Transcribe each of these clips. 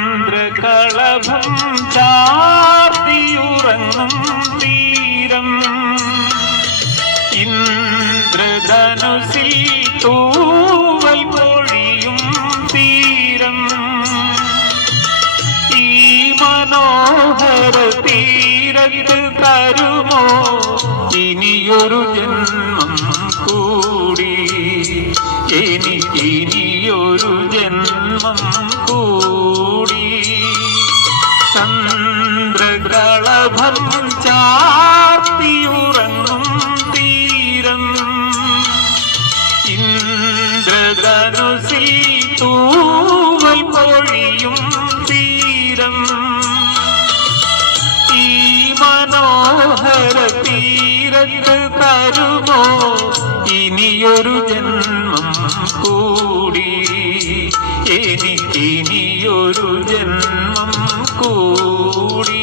ഇന്ദ്രകളഭം ചാർത്തിയുറങ്ങും തീരം ഇന്ദ്രധനുസിൽ തൂവൽ പൊഴിയും തീരം ഈ മനോഹര തീരത്ത് തരുമോ ഇനിയൊരു ജന്മം കൂടി എനിക്കിനിയൊരു ജന്മം കൂടി ചന്ദ്രകളഭം ചാർത്തിയുറങ്ങും തീരം. ഇന്ദ്രധനുസിൽ തൂവൽ പൊഴിയും തീരം. ഈ മനോഹര തീരത്ത് തരുമോ? ഇനിയൊരു എനിക്കിനിയൊരു ജന്മം കൂടി.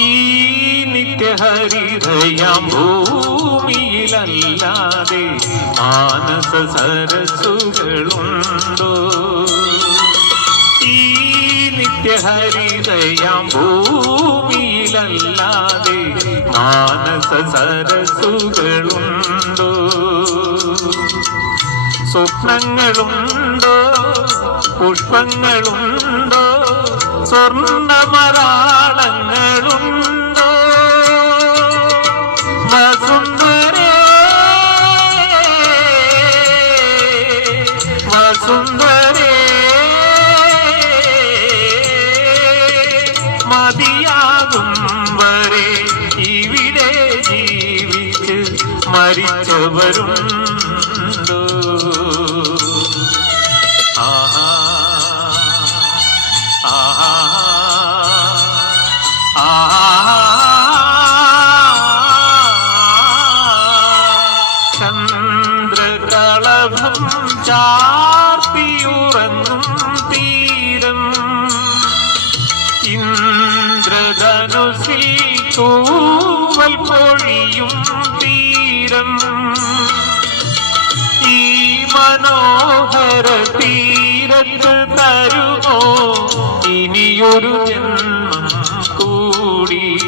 ഈ നിത്യഹരിതയാം ഭൂമിയിലല്ലാതെ മാനസ സരസുകളുണ്ടോ? ഈ നിത്യഹരിതയാം ഭൂമിയിലല്ലാതെ മാനസ സരസുകളുണ്ടോ? സ്വപ്നങ്ങളുണ്ടോ? പുഷ്പങ്ങളുണ്ടോ? സ്വർണമരാളങ്ങളുണ്ടോ വസുന്ധരേ വരെ ഇവിടെ ജീവിച്ച് മരിച്ചവരുണ്ടോ ആഹാ ആഹാ ചന്ദ്രകളഭം ചാർത്തിയുറങ്ങും തൂവൽ പൊഴിയും തീരം. ഈ മനോഹര തീരത്ത് തരുമോ? ഇനിയൊരു ജന്മം കൂടി.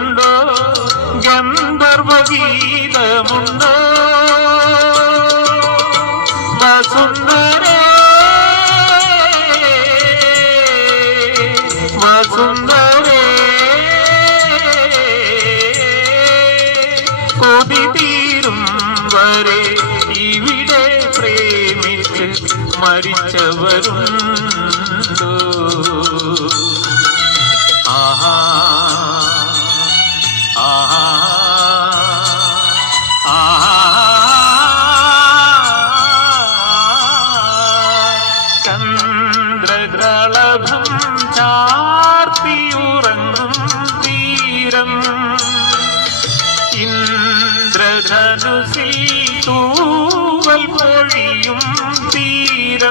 വസുന്ധരേ കൊതി തീരും വരെ ഇവിടെ പ്രേമിച്ച് മരിച്ചവരുണ്ടോ?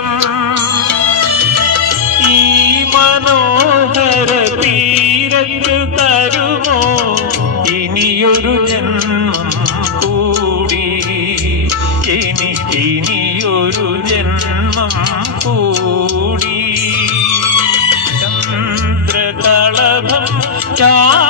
ഗീതം ഈ മനോഹര തീരത്ത് തരുമോ? ഇനിയൊരു ജന്മം കൂടി. എനിക്കിനിയൊരു ജന്മം കൂടി. ചന്ദ്രകളഭം ചാ